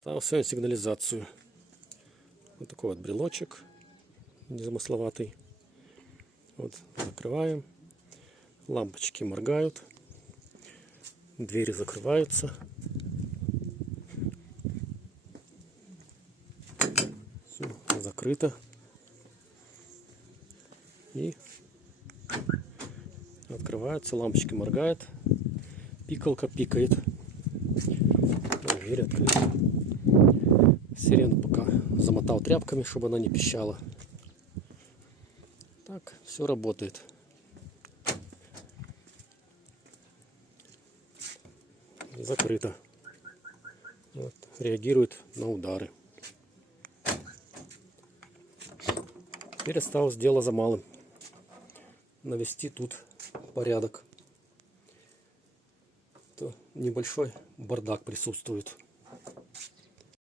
Ставил сегодня сигнализацию. Вот такой вот брелочек незамысловатый. Вот закрываем. Лампочки моргают. Двери закрываются. Все закрыто. И открывается, лампочки моргают. Пикалка пикает. Дверь открыта. Сирену пока замотал тряпками, чтобы она не пищала. Так, все работает. Закрыто. Вот, реагирует на удары. Теперь осталось дело за малым. Навести тут порядок. То небольшой бардак присутствует.